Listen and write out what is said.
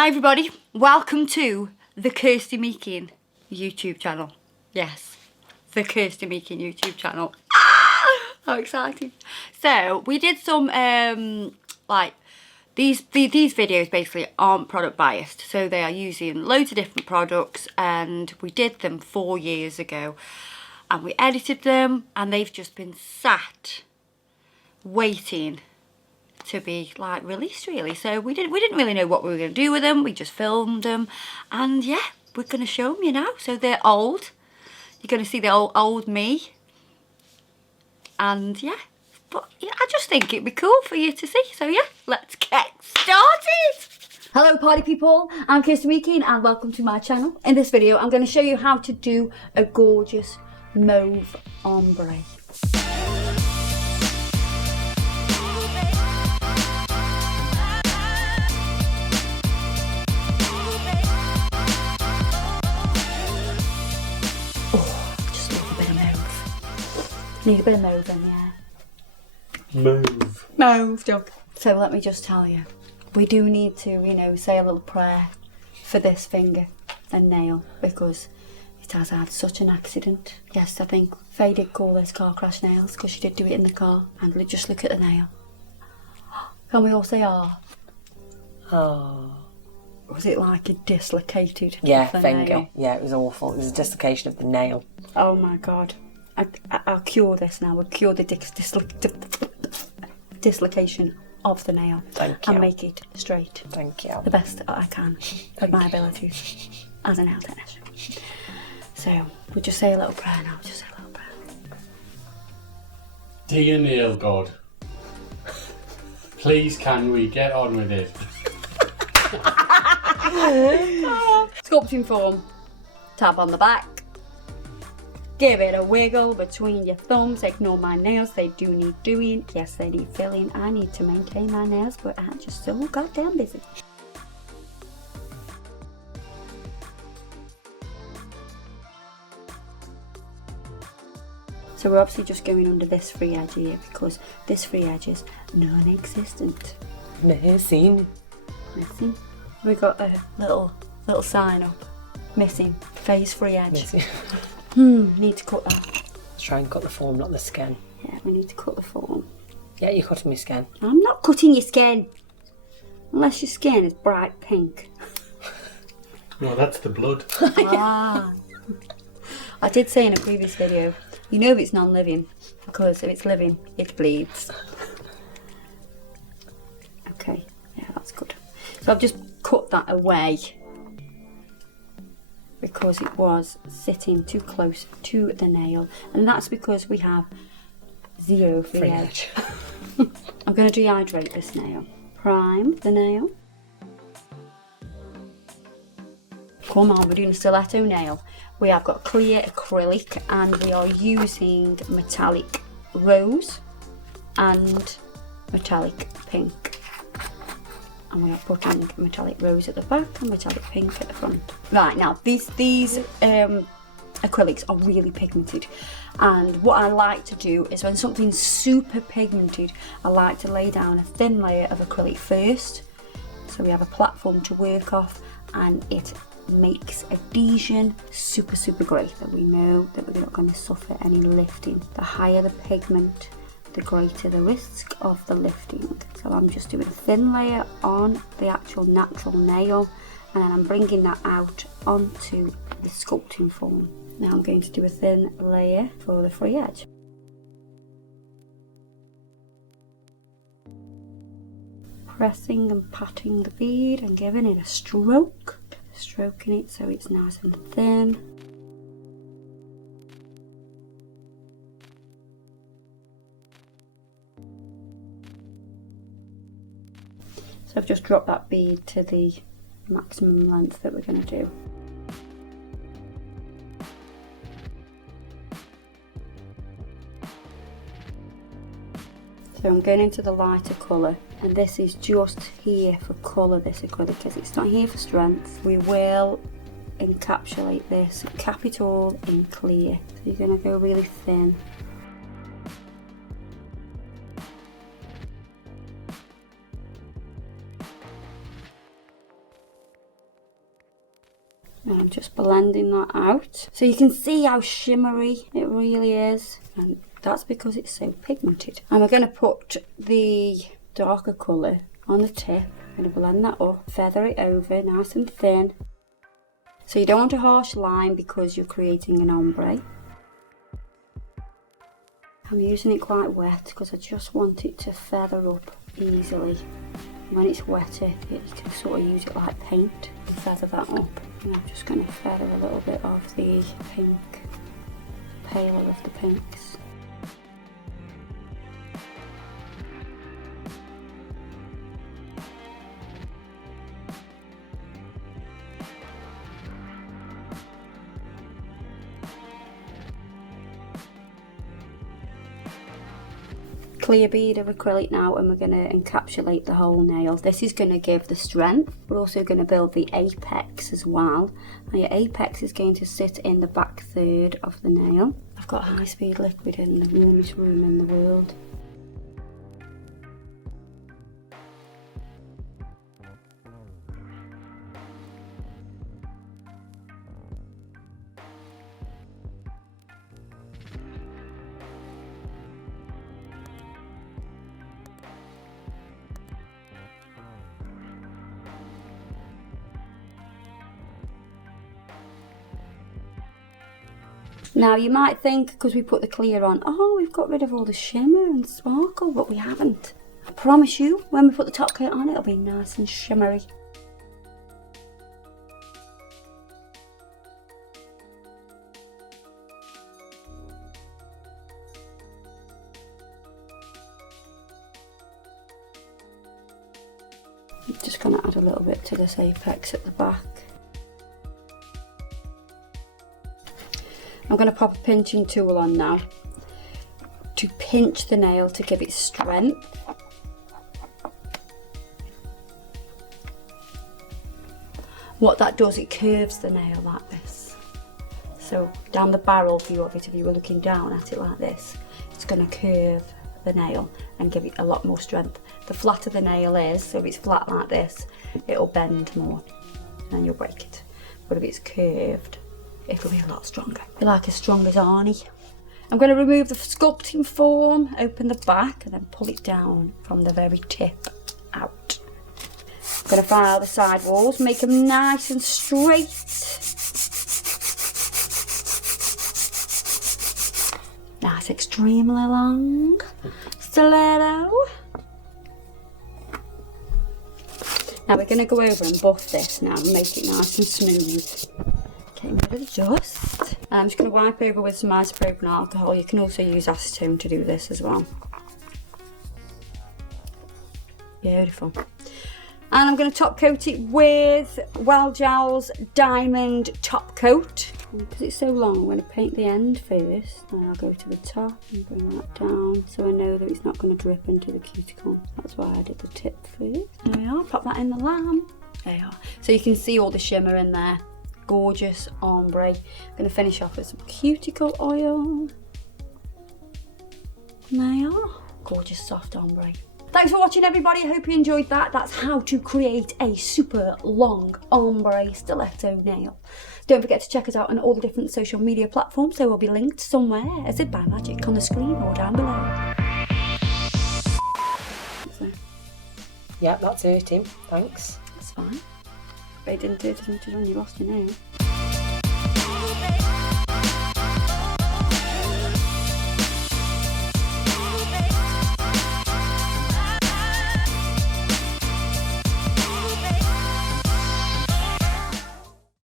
Hi everybody, welcome to the Kirsty Meakin YouTube channel. Yes, the Kirsty Meakin YouTube channel. How exciting. So we did some like these videos basically aren't product biased, so they are using loads of different products, and we did them 4 years ago and we edited them and they've just been sat waiting to be like released really. So we didn't really know what we were going to do with them. We just filmed them, and yeah, we're going to show them you now. So they're old. You're going to see the old me, and yeah, but yeah, I just think it'd be cool for you to see. So yeah, let's get started. Hello party people, I'm Kirsty Meakin and welcome to my channel. In this video I'm going to show you how to do a gorgeous mauve ombre. Need a bit of mauve in the air. Mauve, Doug. So let me just tell you, we do need to, you know, say a little prayer for this finger and nail because it has had such an accident. Yes, I think Faye did call this car crash nails because she did do it in the car. And just look at the nail. Can we all say ah? Oh. Was it like a dislocated finger? Nail? Yeah, it was awful. It was a dislocation of the nail. Oh my God. I'll cure this now. We'll cure the dislocation of the nail. Thank you. And make it straight. Thank you. The best I can with my abilities as a nail technician. So we'll just say a little prayer now. Just say a little prayer. Dear nail god, please can we get on with it? Sculpting Form. Tap on the back. Give it a wiggle between your thumbs. Ignore my nails, they do need doing. Yes, they need filling. I need to maintain my nails, but I'm just so goddamn busy. So we're obviously just going under this free edge here because this free edge is non-existent. Missing. Missing. We got a little sign up. Missing. Phase free edge. Missing. Need to cut that. Let's try and cut the form, not the skin. Yeah, we need to cut the form. Yeah, you're cutting my skin. I'm not cutting your skin. Unless your skin is bright pink. No, that's the blood. Ah. I did say in a previous video, you know if it's non-living, because if it's living, it bleeds. Okay, yeah, that's good. So I've just cut that away because it was sitting too close to the nail, and that's because we have zero free edge. I'm going to dehydrate this nail. Prime the nail. Come on, we're doing a stiletto nail. We have got clear acrylic and we are using metallic rose and metallic pink. And we are putting metallic rose at the back and metallic pink at the front. Right, now these acrylics are really pigmented, and what I like to do is when something's super pigmented, I like to lay down a thin layer of acrylic first, so we have a platform to work off, and it makes adhesion super great, that we know that we're not going to suffer any lifting. The higher the pigment, the greater the risk of the lifting. So I'm just doing a thin layer on the actual natural nail, and then I'm bringing that out onto the sculpting form. Now I'm going to do a thin layer for the free edge. Pressing and patting the bead and giving it a stroke. Stroking it so it's nice and thin. So I've just dropped that bead to the maximum length that we're going to do. So I'm going into the lighter colour, and this is just here for colour, this acrylic, because it's not here for strength. We will encapsulate this, cap it all in clear. So you're going to go really thin. And I'm just blending that out. So you can see how shimmery it really is. And that's because it's so pigmented. And we're going to put the darker colour on the tip. I'm going to blend that up, feather it over nice and thin. So you don't want a harsh line because you're creating an ombre. I'm using it quite wet because I just want it to feather up easily. When it's wetter, you can sort of use it like paint and feather that up. And I'm just going to feather a little bit of the pink, paler of the pinks. Clear bead of acrylic now, and we're going to encapsulate the whole nail. This is going to give the strength. We're also going to build the apex as well. And your apex is going to sit in the back third of the nail. I've got high speed liquid in the warmest room in the world. Now you might think, because we put the clear on, oh, we've got rid of all the shimmer and sparkle, but we haven't. I promise you, when we put the top coat on, it'll be nice and shimmery. I'm just going to add a little bit to this apex at the back. I'm going to pop a pinching tool on now to pinch the nail to give it strength. What that does, it curves the nail like this. So down the barrel view of it, if you were looking down at it like this, it's going to curve the nail and give it a lot more strength. The flatter the nail is, so if it's flat like this, it'll bend more and then you'll break it. But if it's curved, it'll be a lot stronger. Be like as strong as Arnie. I'm going to remove the sculpting form, open the back and then pull it down from the very tip out. I'm going to file the side walls, make them nice and straight. Nice, extremely long. Stiletto. Now we're going to go over and buff this now and make it nice and smooth. Getting rid of the dust. I'm just going to wipe over with some isopropyl alcohol. You can also use acetone to do this as well. Beautiful. And I'm going to top coat it with Well Gel's Diamond Top Coat. Because it's so long, I'm going to paint the end first. And I'll go to the top and bring that down so I know that it's not going to drip into the cuticle. That's why I did the tip first. There we are, pop that in the lamp. There you are. So you can see all the shimmer in there. Gorgeous ombre. I'm going to finish off with some cuticle oil. And there you are. Gorgeous soft ombre. Thanks for watching, everybody. I hope you enjoyed that. That's how to create a super long ombre stiletto nail. Don't forget to check us out on all the different social media platforms. They will be linked somewhere, as if by magic, on the screen or down below. Yeah, that's hurting. Thanks. That's fine. But it didn't hurt as much as when you lost your nail.